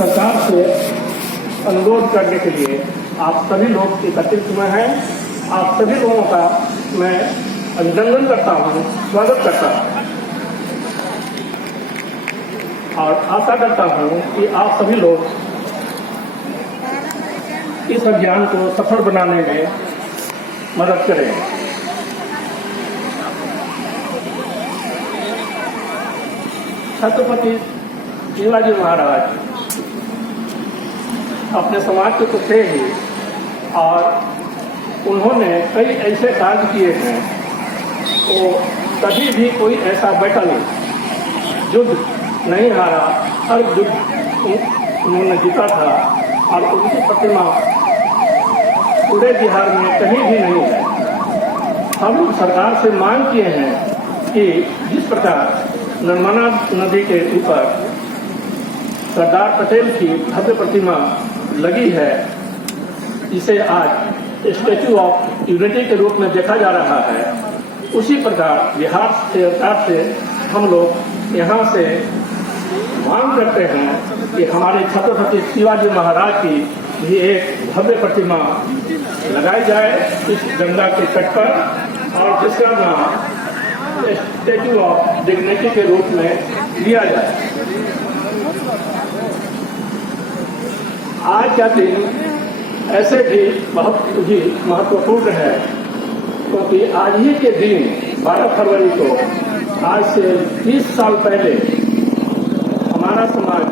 सरकार से अनुरोध करने के लिए आप सभी लोग एकत्रित हुए हैं। आप सभी लोगों का मैं अभिनंदन करता हूँ, स्वागत करता हूँ और आशा करता हूँ कि आप सभी लोग इस अभियान को सफल बनाने में मदद करें। छत्रपति शिवाजी महाराज अपने समाज के तो थे ही और उन्होंने कई ऐसे कार्य किए हैं तो कभी भी कोई ऐसा बैटल युद्ध नहीं हारा, हर युद्ध उन्होंने जीता था और उनकी प्रतिमा पूरे बिहार में कहीं भी नहीं है। हम लोग सरकार से मांग किए हैं कि जिस प्रकार नर्मदा नदी के ऊपर सरदार पटेल की भव्य प्रतिमा लगी है, इसे आज स्टैच्यू ऑफ यूनिटी के रूप में देखा जा रहा है, उसी प्रकार बिहार सरकार से हम लोग यहाँ से मांग करते हैं कि हमारे छत्रपति शिवाजी महाराज की भी एक भव्य प्रतिमा लगाई जाए इस गंगा के तट पर और जिसका नाम स्टैच्यू ऑफ डिग्निटी के रूप में लिया जाए। आज का दिन ऐसे भी बहुत ही महत्वपूर्ण है क्योंकि आज ही के दिन 12 फरवरी को आज से 20 साल पहले हमारा समाज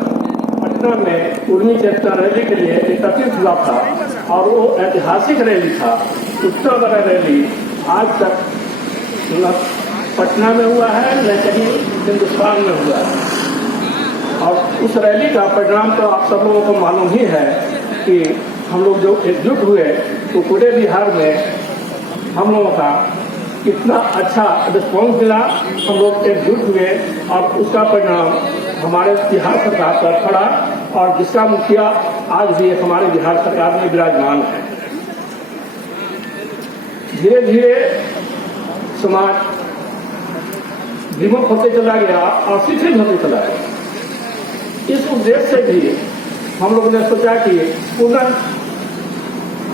पटना में उर्मी चेतना रैली के लिए एकत्रित हुआ था और वो ऐतिहासिक रैली था। उतना बड़ा रैली आज तक न पटना में हुआ है न कहीं हिंदुस्तान में हुआ है और उस रैली का परिणाम तो आप सब लोगों को मालूम ही है कि हम लोग जो एकजुट हुए तो पूरे बिहार में हम लोगों का कितना अच्छा रिस्पॉन्स मिला। हम लोग एकजुट हुए और उसका परिणाम हमारे बिहार सरकार पर पड़ा और जिसका मुखिया आज भी हमारे बिहार सरकार में विराजमान है। धीरे धीरे समाज विमुख होते चला गया और शिथिल होते चला गया। इस उद्देश्य से भी हम लोगों ने सोचा कि पुनः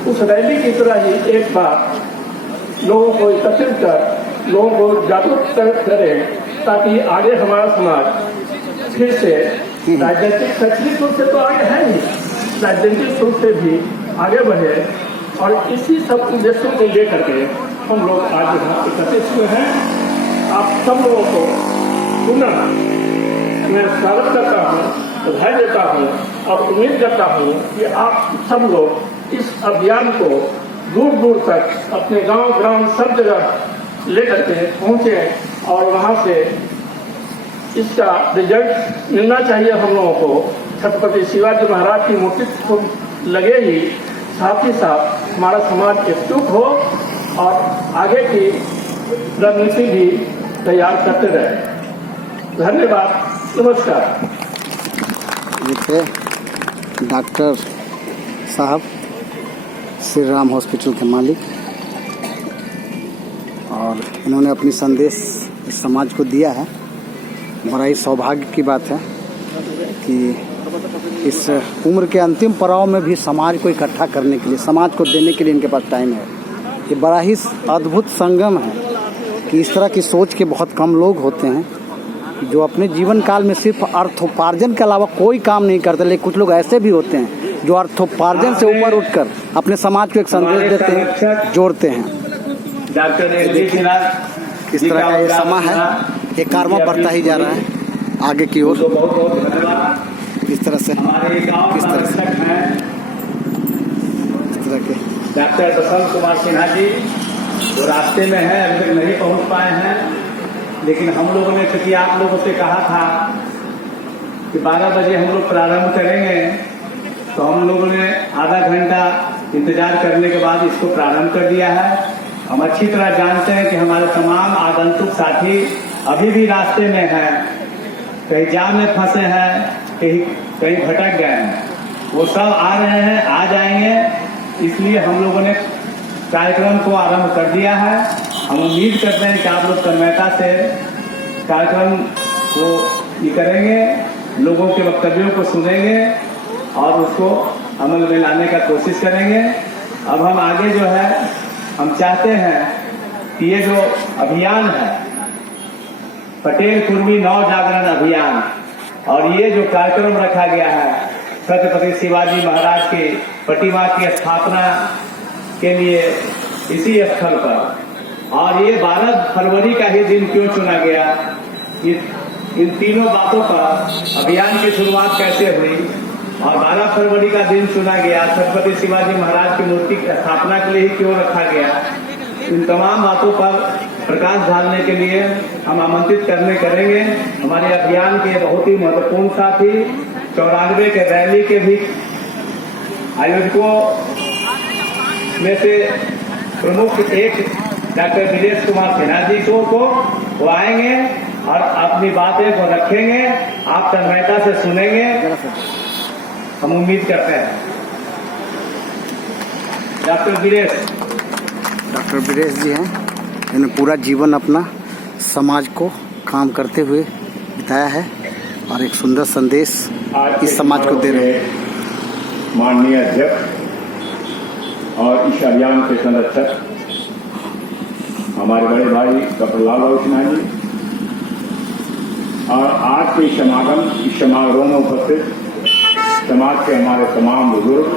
उस रैली की तरह ही एक बार लोगों को एकत्रित कर लोगों को जागरूक करें ताकि आगे हमारा समाज फिर से राजनीतिक शैक्षणिक रूप से तो आगे है ही, राजनीतिक रूप से भी आगे बढ़े और इसी सब उद्देश्यों को लेकर के हम लोग आज यहाँ एकत्रित हुए हैं। आप सब लोगों को पुनः मैं स्वागत करता हूँ, बधाई देता हूँ और उम्मीद करता हूँ कि आप सब लोग इस अभियान को दूर दूर तक अपने गांव ग्राम सब जगह लेकर के पहुँचे और वहाँ से इसका रिजल्ट मिलना चाहिए हम लोगों को। छत्रपति शिवाजी महाराज की मूर्ति को लगे ही साथ ही साथ हमारा समाज एकजुट हो और आगे की रणनीति भी तैयार करते रहे। धन्यवाद, नमस्कार। डॉक्टर साहब श्री राम हॉस्पिटल के मालिक और इन्होंने अपनी संदेश इस समाज को दिया है। बड़ा ही सौभाग्य की बात है कि इस उम्र के अंतिम पड़ाव में भी समाज को इकट्ठा करने के लिए, समाज को देने के लिए इनके पास टाइम है। ये बड़ा ही अद्भुत संगम है कि इस तरह की सोच के बहुत कम लोग होते हैं जो अपने जीवन काल में सिर्फ अर्थोपार्जन के अलावा कोई काम नहीं करते, लेकिन कुछ लोग ऐसे भी होते हैं जो अर्थोपार्जन से ऊपर उठकर अपने समाज को एक संदेश देते हैं, जोड़ते हैं। इस तरह का ये समा है, ये कारवा बढ़ता ही जा रहा है आगे की ओर। इस तरह से डॉक्टर बसंत कुमार सिन्हा जी जो रास्ते में हैं, अभी तक नहीं पहुंच पाए हैं, लेकिन हम लोगों ने क्योंकि आप लोगों से कहा था कि 12 बजे हम लोग प्रारंभ करेंगे, तो हम लोगों ने आधा घंटा इंतजार करने के बाद इसको प्रारंभ कर दिया है। हम अच्छी तरह जानते हैं कि हमारे तमाम आगंतुक साथी अभी भी रास्ते में हैं, कहीं जाम में फंसे हैं, कहीं भटक गए हैं। वो सब आ रहे हैं, आ जाएंगे, इसलिए हम लोगों ने कार्यक्रम को आरंभ कर दिया है। हम उम्मीद करते हैं कि आप लोग तन्मयता से कार्यक्रम को ये करेंगे, लोगों के वक्तव्यों को सुनेंगे और उसको अमल में लाने का कोशिश करेंगे। अब हम आगे जो है हम चाहते हैं कि ये जो अभियान है पटेल कुर्मी नव जागरण अभियान और ये जो कार्यक्रम रखा गया है छत्रपति शिवाजी महाराज की प्रतिमा की स्थापना के लिए इसी स्थल पर, और ये 12 फरवरी का ही दिन क्यों चुना गया, इन तीनों बातों पर अभियान की शुरुआत कैसे हुई और 12 फरवरी का दिन चुना गया, छत्रपति शिवाजी महाराज की मूर्ति की स्थापना के लिए ही क्यों रखा गया, इन तमाम बातों पर प्रकाश डालने के लिए हम आमंत्रित करेंगे हमारे अभियान के बहुत ही महत्वपूर्ण साथी 94 के रैली के भी आयोजकों में से प्रमुख एक डॉक्टर विदेश कुमार सिन्हा जी को वो आएंगे और अपनी बातें को रखेंगे, आप तन्मयता से सुनेंगे, हम उम्मीद करते हैं। डॉक्टर विदेश जी हैं, इन्होंने पूरा जीवन अपना समाज को काम करते हुए बिताया है और एक सुंदर संदेश इस समाज को दे रहे हैं। माननीय अध्यक्ष और इस अभियान के संरक्षक हमारे बड़े भाई डॉक्टर लाल सिन्हा जी और आज के इस समारोह में उपस्थित समाज के हमारे तमाम बुजुर्ग,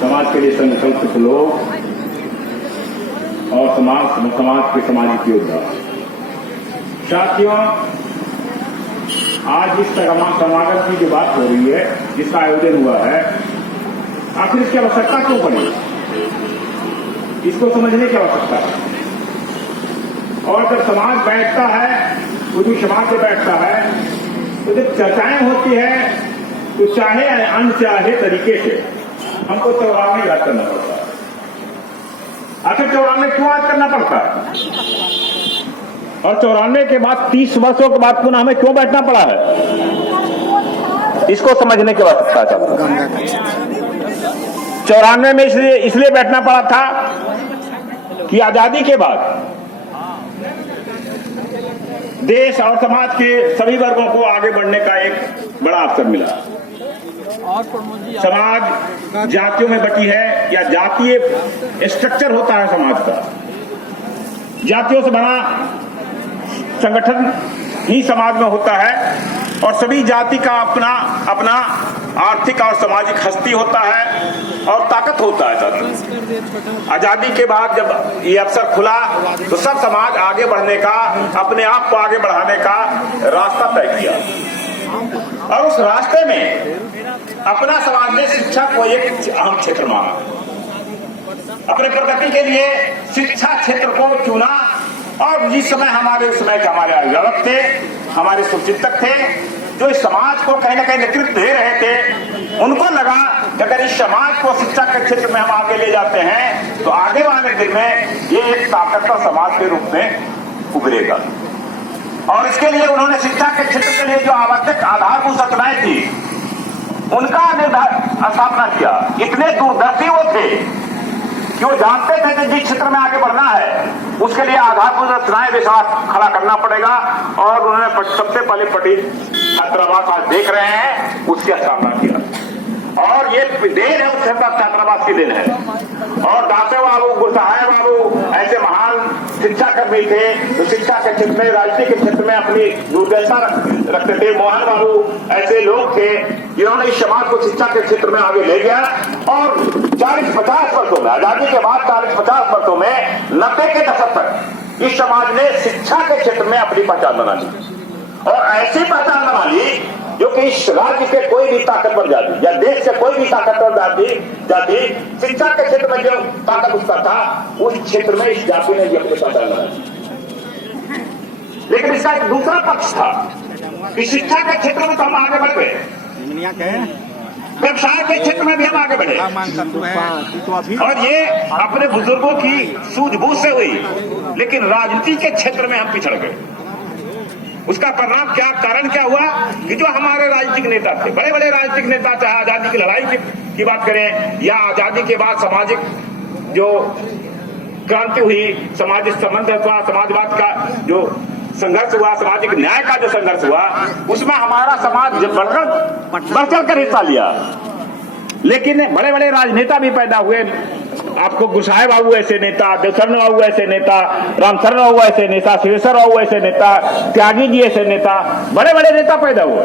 समाज के लिए संकल्पित लोग और समाज के सामाजिक योद्धा साथियों, आज इस समागम की जो बात हो रही है, जिसका आयोजन हुआ है, आखिर इसकी आवश्यकता क्यों पड़ी, इसको समझने की आवश्यकता है। और जब समाज बैठता है, कोई समाज से बैठता है, तो जब चर्चाएं होती है तो चाहे अनचाहे तरीके से हमको 94 याद करना पड़ता है। आखिर 94 क्यों याद करना पड़ता है और 94 के बाद 30 वर्षों के बाद पुनः हमें क्यों बैठना पड़ा है, इसको समझने की आवश्यकता है। 94 में इसलिए बैठना पड़ा था कि आजादी के बाद देश और समाज के सभी वर्गों को आगे बढ़ने का एक बड़ा अवसर मिला। समाज जातियों में बटी है या जातीय स्ट्रक्चर होता है समाज का, जातियों से बना संगठन ही समाज में होता है और सभी जाति का अपना अपना आर्थिक और सामाजिक हस्ती होता है और ताकत होता है। आजादी के बाद जब ये अवसर खुला तो सब समाज आगे बढ़ने का, अपने आप को आगे बढ़ाने का रास्ता तय किया और उस रास्ते में अपना समाज ने शिक्षा को एक अहम क्षेत्र माना। अपने प्रगति के लिए शिक्षा क्षेत्र को चुना और जिस समय हमारे अभिभावक थे, हमारे शुभचिंतक थे, जो इस समाज को कहीं ना कहीं नेतृत्व दे रहे थे, उनको लगा कि अगर इस समाज को शिक्षा के क्षेत्र में हम आगे ले जाते हैं तो आगे वाले दिन में ये एक ताकतवर समाज के रूप में उभरेगा। और इसके लिए उन्होंने शिक्षा के क्षेत्र के लिए जो आवश्यक आधारभूत संरचनाएं थी उनका स्थापना किया। इतने दूरदर्शी वो थे कि वो जानते थे कि जिस क्षेत्र में आगे बढ़ना है उसके लिए आधारभूत संरचनाएं के साथ खड़ा करना पड़ेगा और उन्होंने सबसे पहले पटेल छात्रावास आज देख रहे हैं उसकी स्थापना किया और ये देन है उस छात्रावास की दिन है। और दासे बाबू, गुरसहाय बाबू ऐसे महान शिक्षा कर्मी थे जो शिक्षा के क्षेत्र में, राजनीति के क्षेत्र में अपनी दूरदर्शिता रखते थे। मोहन बाबू ऐसे लोग थे जिन्होंने इस समाज को शिक्षा के क्षेत्र में आगे ले गया और 40-50 वर्षों में, आजादी के बाद 40-50 वर्षों में 90 के दशक तक इस समाज ने शिक्षा के क्षेत्र में अपनी पहचान बना ली और ऐसी पहचान बना ली जो कि इस राज्य के कोई भी ताकतवर जाति या देश के कोई भी ताकतवर जाति शिक्षा के क्षेत्र में जो ताकत उसका था उस क्षेत्र में इस जाति ने अपनी पहचान बनाई। लेकिन इसका एक दूसरा पक्ष था कि शिक्षा के क्षेत्र में तो हम आगे बढ़ गए, व्यवसाय के क्षेत्र में भी हम आगे बढ़े और ये अपने बुजुर्गों की सूझबूझ से हुई, लेकिन राजनीति के क्षेत्र में हम पिछड़ गए। उसका परिणाम क्या, कारण क्या हुआ कि जो हमारे राजनीतिक नेता थे, बड़े बड़े राजनीतिक नेता, चाहे आजादी की लड़ाई की बात करें या आजादी के बाद सामाजिक जो क्रांति हुई, सामाजिक संबंध अथवा समाजवाद का जो संघर्ष हुआ, सामाजिक न्याय का जो संघर्ष हुआ, उसमें हमारा समाज बढ़ चढ़ कर हिस्सा लिया। लेकिन बड़े बड़े राजनेता भी पैदा हुए। आपको गुसाई बाबू ऐसे नेता, देवशरण बाबू ऐसे नेता, रामशरण बाबू ऐसे नेता, शिवेश्वर बाबू ऐसे नेता, त्यागी जी ऐसे नेता, बड़े बड़े नेता पैदा हुए।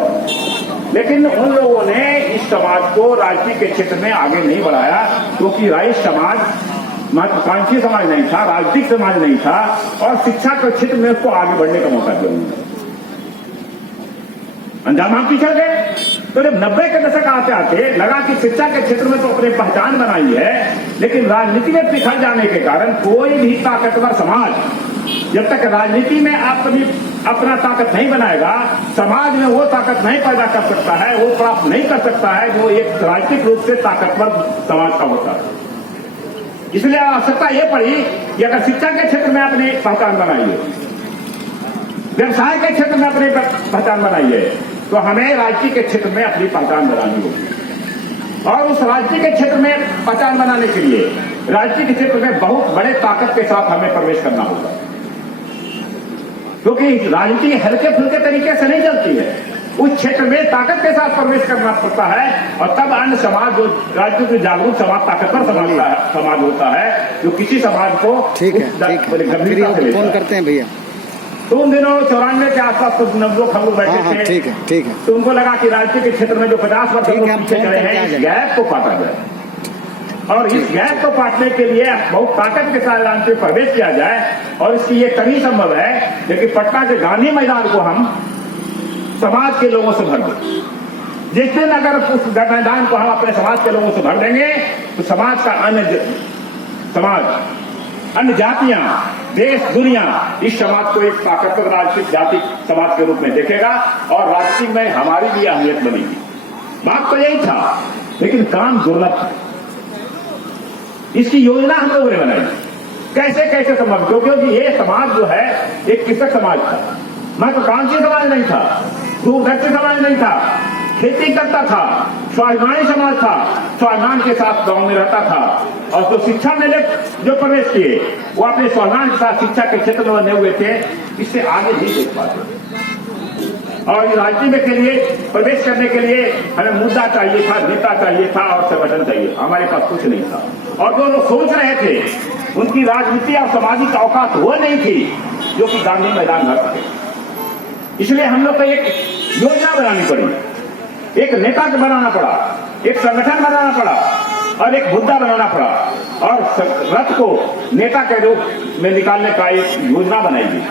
लेकिन उन लोगों ने इस समाज को राजनीति के क्षेत्र में आगे नहीं बढ़ाया, क्योंकि राइट समाज महत्वाकांक्षी समाज नहीं था, राजनीतिक समाज नहीं था, और शिक्षा के क्षेत्र में उसको आगे बढ़ने का मौका दिया। अंजाम हम पीछे गए। तो जब 90 के दशक आते आते लगा कि शिक्षा के क्षेत्र में तो अपनी पहचान बनाई है, लेकिन राजनीति में पिछड़ जाने के कारण कोई भी ताकतवर समाज जब तक राजनीति में आप कभी अपना ताकत नहीं बनाएगा, समाज में वो ताकत नहीं पैदा कर सकता है, वो प्राप्त नहीं कर सकता है जो एक राजनीतिक रूप से ताकतवर समाज का होता है। इसलिए आवश्यकता यह पड़ी कि अगर शिक्षा के क्षेत्र में अपनी पहचान बनाइए, व्यवसाय के क्षेत्र में अपनी पहचान बनाइए, तो हमें राजनीति के क्षेत्र में अपनी पहचान बनानी होगी। और उस राजनीति के क्षेत्र में पहचान बनाने के लिए राजनीति के क्षेत्र में बहुत बड़े ताकत के साथ हमें प्रवेश करना होगा, क्योंकि राजनीति हल्के फुल्के तरीके से नहीं चलती है। उस क्षेत्र में ताकत के साथ प्रवेश करना पड़ता है, और तब अन्य समाज जो राजनीति में जागरूक समाज, ताकतवर समाज होता है, जो किसी समाज को गंभीरता से फोन करते हैं भैया। तो उन दिनों 94 के आसपास कुछ लोग हम लोग बैठे थे। ठीक है, ठीक है। तो उनको लगा कि राजनीति के क्षेत्र में जो 50 वर्ष लोग पीछे चले हैं, इस गैप को काटा जाए, और इस गैप को काटने के लिए बहुत ताकत के साथ राजनीति में प्रवेश किया जाए। और इसकी ये तभी संभव है लेकिन पटना के गांधी मैदान को हम समाज के लोगों से भर दें। जिस दिन अगर उस मैदान को हम अपने समाज के लोगों से भर देंगे, तो समाज का अन्य जातियां, देश, दुनिया इस समाज को एक ताकतवर राजनीतिक जाति समाज के रूप में देखेगा, और राजनीति में हमारी भी अहमियत बनेगी। बात तो यही था, लेकिन काम दुर्लभ था। इसकी योजना हम लोगों ने बनाई, कैसे कैसे संभव, क्योंकि ये समाज जो है एक कृषक समाज था, महत्वाकांक्षी समाज नहीं था, दूरदर्शी समाज नहीं था, खेती करता था, स्वाभिमानी समाज था, स्वाभिमान के साथ गांव में रहता था। और जो शिक्षा में जो प्रवेश किए वो अपने स्वाभिमान के साथ शिक्षा के क्षेत्र में बने हुए थे, इससे आगे नहीं देख पाते। और राजनीति में के लिए प्रवेश करने के लिए हमें मुद्दा चाहिए था, नेता चाहिए था, और संगठन चाहिए। हमारे पास कुछ नहीं था, और जो लोग सोच रहे थे उनकी राजनीति और सामाजिक औकात वो नहीं थी जो कि गांधी मैदान भर सके। इसलिए हम लोग को एक योजना बनानी पड़ी, एक नेता को बनाना पड़ा, एक संगठन बनाना पड़ा, और एक मुद्दा बनाना पड़ा, और रथ को नेता के रूप में निकालने का एक योजना बनाई गई।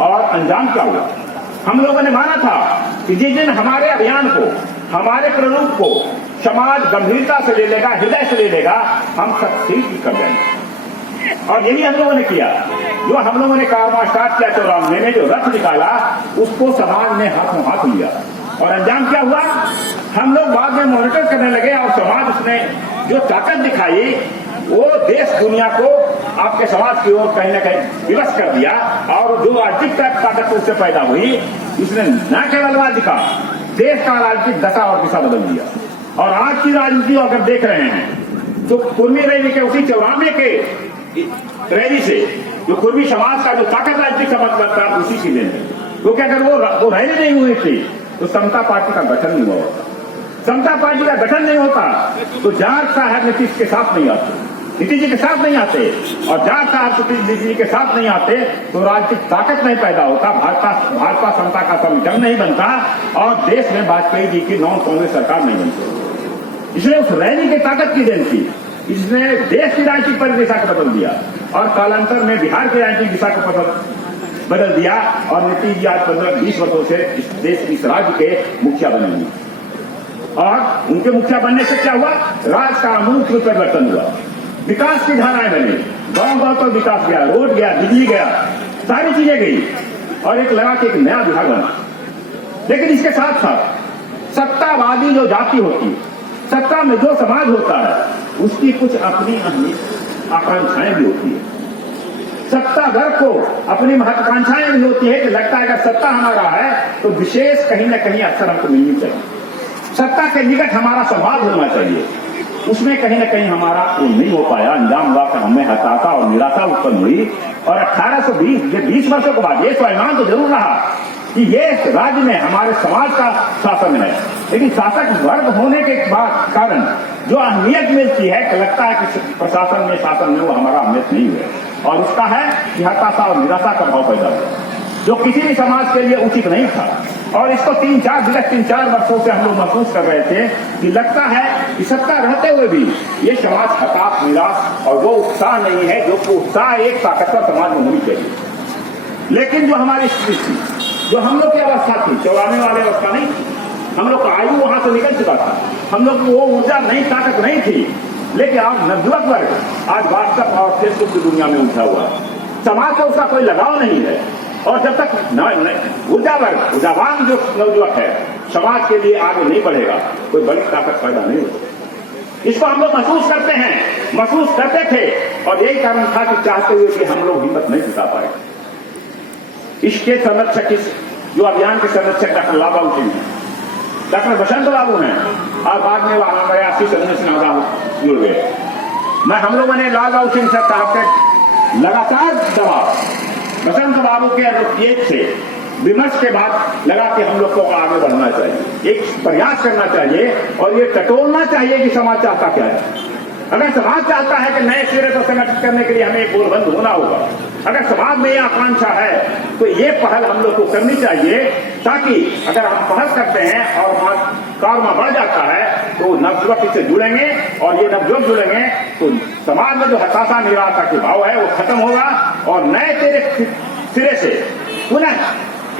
और अंजाम क्या हुआ? हम लोगों ने माना था कि जिस दिन हमारे अभियान को, हमारे प्रारूप को समाज गंभीरता से ले लेगा, हृदय से ले लेगा, हम सक्सेस कर जाएंगे। और यही हम लोगों ने किया। जो हम लोगों ने कारवां स्टार्ट किया 94 में, जो रथ निकाला, उसको समाज ने हाथों हाथ लिया। और अंजाम क्या हुआ? हम लोग बाद में मॉनिटर करने लगे, और समाज उसने जो ताकत दिखाई वो देश दुनिया को आपके समाज की ओर कहीं ना कहीं विवश कर दिया। और जो राजनीतिक ताकत उससे पैदा हुई, उसने न केवल राज्य का, देश का राजनीतिक दशा और दिशा बदल दिया। और आज की राजनीति अगर देख रहे हैं तो कुर्मी रैली के उसी 94 के रैली से जो कुर्मी समाज का जो ताकत राजनीतिक समझ बनता है, उसी की देन है। क्योंकि अगर वो रैली नहीं हुई थी तो समता पार्टी का गठन नहीं हुआ होता। समता पार्टी का गठन नहीं होता तो जाट साहब नीतीश के साथ नहीं आते, नीतीश जी के साथ नहीं आते, और जाट साहब नीतीश जी के साथ नहीं आते तो राजनीतिक ताकत नहीं पैदा होता, भाजपा समता का संगठन नहीं बनता, और देश में वाजपेयी जी की नॉन कांग्रेस सरकार नहीं बनती। इसलिए उस रैली की ताकत की देन थी, इसने देश की राजनीतिक परिदिशा को बदल दिया, और कालांतर में बिहार की राजनीतिक दिशा को बदल दिया। और नीतीश जी आज 15-20 वर्षों से इस देश, इस राज्य के मुखिया बनेंगे। और उनके मुखिया बनने से क्या हुआ? राज का आमूल परिवर्तन हुआ, विकास की धाराएं बनी, गांव गांव पर विकास गया, रोड गया, बिजली गया, सारी चीजें गई, और एक लगा कि एक नया विभाग बना। लेकिन इसके साथ साथ सत्तावादी जो जाति होती है, सत्ता में जो समाज होता है, उसकी कुछ अपनी आकांक्षाएं भी होती है। सत्ताधर को अपनी महत्वाकांक्षाएं भी होती है कि लगता है कि सत्ता हमारा है तो विशेष कहीं ना कहीं अक्सर हमको मिलनी चाहिए, सत्ता के निकट हमारा संवाद होना चाहिए। उसमें कहीं ना कहीं हमारा वो नहीं हो पाया, अंजाम हुआ कि हमें हताशा और निराशा उत्पन्न हुई। और 1820 ये 20 वर्षों के बाद ये स्वाभिमान तो जरूर रहा कि ये राज्य में हमारे समाज का शासन है, लेकिन शासक वर्ग होने के बाद कारण जो अहमियत मिलती है कि लगता है कि प्रशासन में शासन में वो हमारा अहमियत नहीं है, और उसका है कि हताशा और निराशा का भाव पैदा हुआ जो किसी भी समाज के लिए उचित नहीं था। और इसको 3-4 वर्षों से हम लोग महसूस कर रहे थे कि लगता है कि सत्ता रहते हुए भी ये समाज हताश निराश और वो उत्साह नहीं है जो उत्साह एक ताकतवर समाज में होनी चाहिए। लेकिन जो हमारी स्थिति थी, जो हम लोग की अवस्था थी, 94 वाली अवस्था नहीं थी, हम लोग का आयु वहां से निकल चुका था, हम लोग की वो ऊर्जा नहीं, ताकत नहीं थी। लेकिन आज नवयुवक वर्ग आज व्हाट्सएप और फेसबुक की दुनिया में उठा हुआ है, समाज से उसका कोई लगाव नहीं है। और जब तक ऊर्जावान जो नवयुवक है समाज के लिए आगे नहीं बढ़ेगा, कोई बड़ी ताकत पैदा नहीं होगी। इसको हम लोग महसूस करते हैं, महसूस करते थे, और यही कारण था कि चाहते हुए कि हम लोग हिम्मत नहीं जुटा पाए। इसके संरक्षक जो अभियान के संरक्षक डॉक्टर लालबाबू सिंह हैं, डॉक्टर बसंत बाबू हैं, और बाद में हमारे आशीष रंजन सिन्हा साहब जुड़ गए। मैं हम लोगों ने लालबाबू सिंह साहब के लगातार दबाव बसंत बाबू के अनुरोध से विमर्श के बाद लगा कि हम लोग को आगे बढ़ना चाहिए, एक प्रयास करना चाहिए और ये टटोलना चाहिए कि समाज चाहता क्या है। अगर समाज चाहता है कि नए सिरे को संगठित करने के लिए हमें एक गोलबंद होना होगा, अगर समाज में यह आकांक्षा है तो ये पहल हम लोग को करनी चाहिए, ताकि अगर हम पहल करते हैं और कार्य बढ़ जाता है तो नवयुवक इससे जुड़ेंगे, और ये नवयुवक जुड़ेंगे तो समाज में जो हताशा निराशा के भाव है वो खत्म होगा, और नए सिरे से पुनः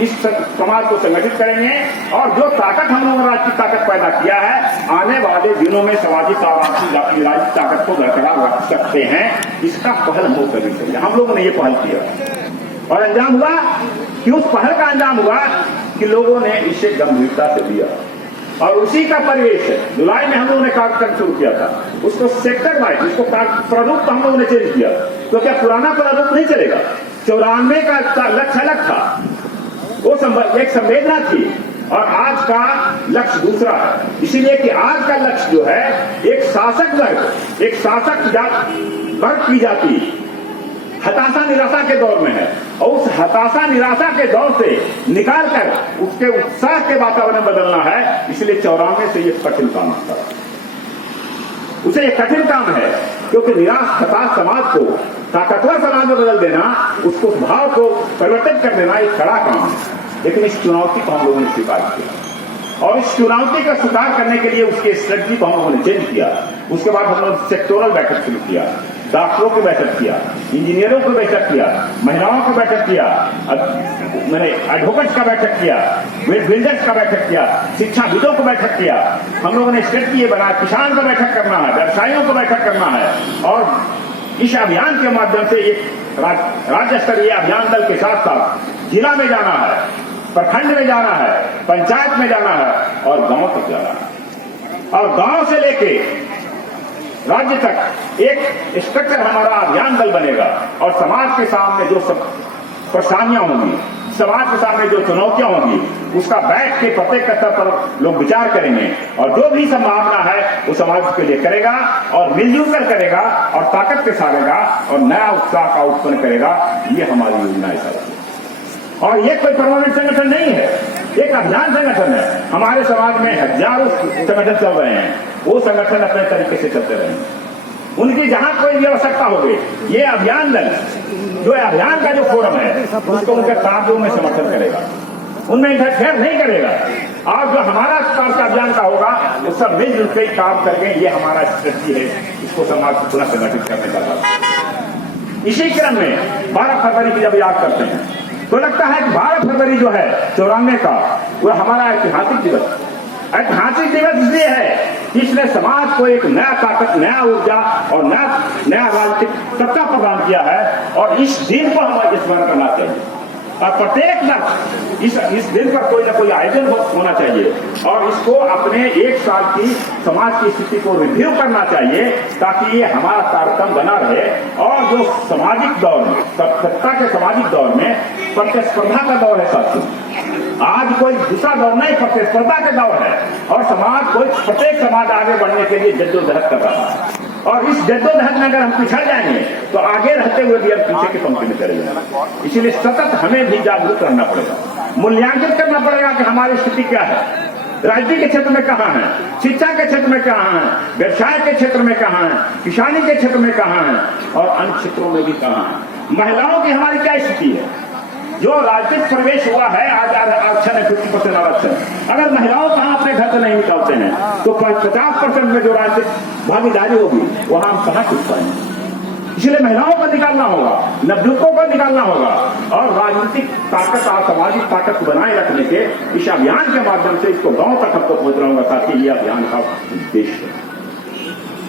इस समाज को संगठित करेंगे। और जो ताकत हम लोगों ने राष्ट्रीय ताकत पैदा किया है, आने वाले दिनों में सामाजिक और राष्ट्रीय ताकत को बरकरार रख सकते हैं। इसका पहल हम लोग करनी चाहिए। हम लोगों ने ये पहल किया और अंजाम हुआ कि उस पहल का अंजाम हुआ कि लोगों ने इसे गंभीरता से लिया, और उसी का परिवेश है। जुलाई में हम लोगों ने कार्यक्रम शुरू किया था, उसको सेक्टर वाइज, उसको प्रारूप हम लोगों ने चेंज किया, तो क्या पुराना प्रारूप नहीं चलेगा। 94 का लक्ष्य अलग था, वो एक संवेदना थी, और आज का लक्ष्य दूसरा है। इसीलिए कि आज का लक्ष्य जो है एक शासक वर्ग, एक शासक वर्ग की जाति हताशा निराशा के दौर में है, और उस हताशा निराशा के दौर से निकालकर उसके उत्साह के वातावरण बदलना है। इसलिए 94 से ये कठिन काम था, उसे एक कठिन काम है, क्योंकि निराश हताश समाज को ताकतवर समाज में बदल देना, उसको भाव को परिवर्तित कर देना एक बड़ा काम है। लेकिन इस चुनौती को हम लोगों ने स्वीकार किया, और इस चुनौती का स्वीकार करने के लिए उसके स्ट्रेटजी को हम लोगों ने चेंज किया। उसके बाद हम लोगों ने सेक्टोरल बैठक शुरू किया, डॉक्टरों की बैठक किया, इंजीनियरों की बैठक किया, महिलाओं की बैठक किया, मैंने एडवोकेट्स का बैठक किया, बिल्डर्स का बैठक किया, शिक्षाविदों को बैठक किया। हम लोगों ने स्ट्रेटजी ये बनाया, किसान का बैठक करना है, व्यवसायियों को बैठक करना है, और इस अभियान के माध्यम से एक राज्य स्तरीय अभियान दल के साथ साथ जिला में जाना है, प्रखंड में जाना है, पंचायत में जाना है, और गांव तक जाना है, और गांव से लेके राज्य तक एक स्ट्रक्चर हमारा अभियान दल बनेगा। और समाज के सामने जो सब परेशानियां होंगी, समाज के सामने जो चुनौतियां होंगी, उसका बैठ के प्रत्येक स्तर पर लोग विचार करेंगे, और जो भी संभावना है वो समाज के लिए करेगा, और मिलजुल कर करेगा, और ताकत के सारेगा, और नया उत्साह का उत्पन्न करेगा। ये हमारी योजना है। और ये कोई परमानेंट संगठन नहीं है, एक अभियान संगठन है। हमारे समाज में हजारों संगठन चल रहे हैं, वो संगठन अपने तरीके से चलते रहेंगे, उनकी जहां कोई भी आवश्यकता होगी, ये अभियान दल जो अभियान का जो फोरम है उसको उनके कार्यों में समर्थन करेगा, उनमें इंटरफेयर नहीं करेगा। और जो हमारा स्तर का अभियान का होगा वो सब मिलजुल के काम करके, ये हमारा स्ट्रेटजी है, इसको समाज को पुनः संगठित करने का था। इसी क्रम में 12 फरवरी की जब याद करते हैं तो लगता है कि 12 फरवरी जो है 94 का, वो हमारा ऐतिहासिक दिवस। ऐतिहासिक दिवस इसलिए है कि इसने समाज को एक नया ताकत, नया ऊर्जा और नया राजनीतिक सत्ता प्रदान किया है, और इस दिन को हमें स्मरण करना चाहिए। और प्रत्येक वर्ष इस दिन पर कोई ना कोई आयोजन होना चाहिए, और इसको अपने एक साल की समाज की स्थिति को रिव्यू करना चाहिए, ताकि ये हमारा तारतम्य बना रहे। और जो सामाजिक दौर में, सत्ता के सामाजिक दौर में प्रतिस्पर्धा का दौर है साथियों, आज कोई दूसरा दौर नहीं, प्रतिस्पर्धा का दौर है, और समाज प्रत्येक समाज आगे बढ़ने के लिए जद्दोजहद कर रहा है। और इस जद्दोजहद में अगर हम पिछड़ जाएंगे तो आगे रहते हुए भी हम पीछे की पंक्ति में चले जाएंगे। इसीलिए सतत हमें भी जागरूक रहना पड़ेगा, मूल्यांकन करना पड़ेगा कि हमारी स्थिति क्या है, राजनीति के क्षेत्र में कहाँ है, शिक्षा के क्षेत्र में कहाँ है, व्यवसाय के क्षेत्र में कहाँ है, किसानी के क्षेत्र में कहाँ है और अन्य क्षेत्रों में भी कहाँ है। महिलाओं की हमारी क्या स्थिति है? जो राजनीतिक प्रवेश हुआ है आज आरक्षण है 50% आरक्षण, अगर महिलाओं को हम अपने घर से नहीं निकालते हैं तो 50% में जो राजनीतिक भागीदारी होगी वहां हम कहाँ टिक पाएंगे। इसलिए महिलाओं को निकालना होगा, नवयुवकों को निकालना होगा और राजनीतिक ताकत और सामाजिक ताकत बनाए रखने के इस अभियान के माध्यम से इसको गांव तक हमको पहुंचना होगा, ताकि ये अभियान का उद्देश्य है।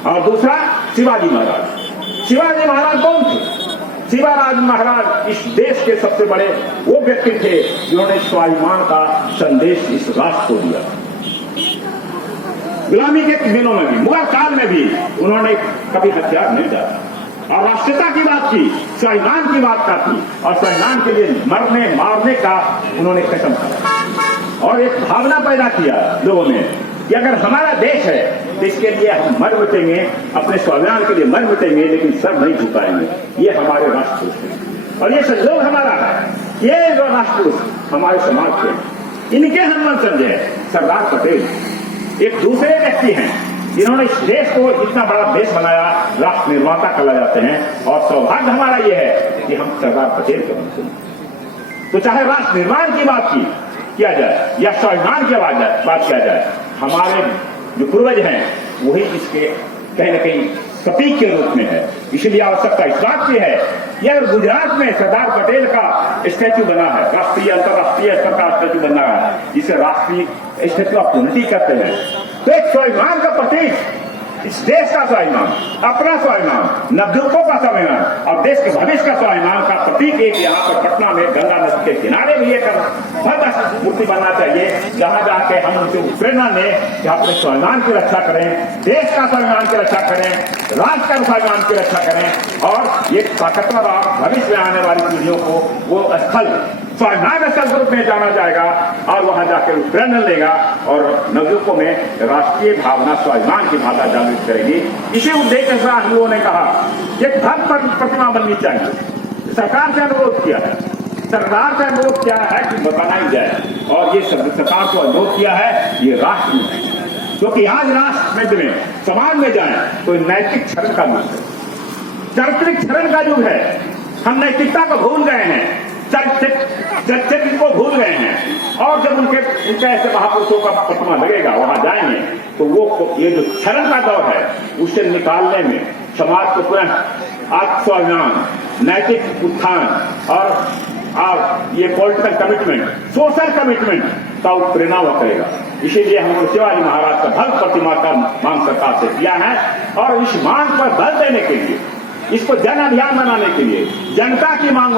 और दूसरा, शिवाजी महाराज। शिवाजी महाराज कौन थे? शिवाजी महाराज इस देश के सबसे बड़े वो व्यक्ति थे जिन्होंने स्वाभिमान का संदेश इस राष्ट्र को दिया। गुलामी के दिनों में भी, मुगल काल में भी उन्होंने कभी हथियार नहीं डाला और राष्ट्रीयता की बात की, स्वाभिमान की बात की और स्वाभिमान के लिए मरने मारने का उन्होंने कसम खाया और एक भावना पैदा किया लोगों में कि अगर हमारा देश है तो इसके लिए हम मर मिटेंगे, अपने स्वाभिमान के लिए मर मिटेंगे, लेकिन सर नहीं झुकाएंगे। ये हमारे राष्ट्रपुरुष हैं और ये संयोग हमारा है। ये जो राष्ट्रपुरुष हमारे समाज के, इनके हम मन समझे सरदार पटेल एक दूसरे व्यक्ति हैं जिन्होंने इस देश को इतना बड़ा देश बनाया, राष्ट्र निर्माता कहा जाते हैं और सौभाग्य हमारा ये है कि हम सरदार पटेल के मन से। तो चाहे राष्ट्र निर्माण की बात किया जाए या स्वाभिमान की बात किया जाए, हमारे जो पूर्वज हैं वही इसके कहीं न कहीं प्रतीक के रूप में है। इसलिए आवश्यकता इस बात की है कि अगर गुजरात में सरदार पटेल का स्टैच्यू बना है, राष्ट्रीय अंतर्राष्ट्रीय स्तर का स्टैच्यू बना है, जिसे राष्ट्रीय स्टैच्यू ऑफ यूनिटी कहते हैं, तो एक स्वाभिमान का प्रतीक, इस देश का स्वाभिमान, अपना स्वाभिमान, नवयुवकों का स्वाभिमान और देश के भविष्य का स्वाभिमान का प्रतीक एक यहाँ पर पटना में गंगा नदी के किनारे भी एक भव्य मूर्ति बनना चाहिए, जहां जाके हम उनसे प्रेरणा लें कि अपने स्वाभिमान की रक्षा करें, देश का स्वाभिमान की रक्षा करें, राष्ट्र का स्वाभिमान की रक्षा करें और ये ताकतवर और भविष्य में आने वाली पीढ़ियों को वो स्थल स्वाभिमान स्थल के रूप में जाना जाएगा और वहां जाकर प्रेरणा लेगा और नवयुवकों में राष्ट्रीय भावना, स्वाभिमान की भावना जागृत करेगी। इसी उद्देश्य से हम लोगों ने कहा एक भव्य प्रतिमा बननी चाहिए। सरकार से अनुरोध किया है, सरकार से अनुरोध किया है कि बनाई जाए और ये सरकार को अनुरोध किया है ये राष्ट्र में, क्योंकि आज राष्ट्र में समाज में जाए तो नैतिक क्षरण का युग है, चारित्रिक क्षरण का युग है। हम नैतिकता को भूल गए हैं, चरित्र को भूल गए हैं और जब उनके ऐसे महापुरुषों का प्रतिमा लगेगा वहां जाएंगे तो वो ये जो क्षरण का दौर है उससे निकालने में समाज को पुनः आत्मस्वाभिमान, नैतिक उत्थान और ये पॉलिटिकल कमिटमेंट, सोशल कमिटमेंट का प्रेरणा वो करेगा। इसीलिए हम शिवाजी महाराज का भव्य प्रतिमा का मांग सरकार से किया है और इस मांग पर बल देने के लिए, इसको जन अभियान बनाने के लिए, जनता की मांग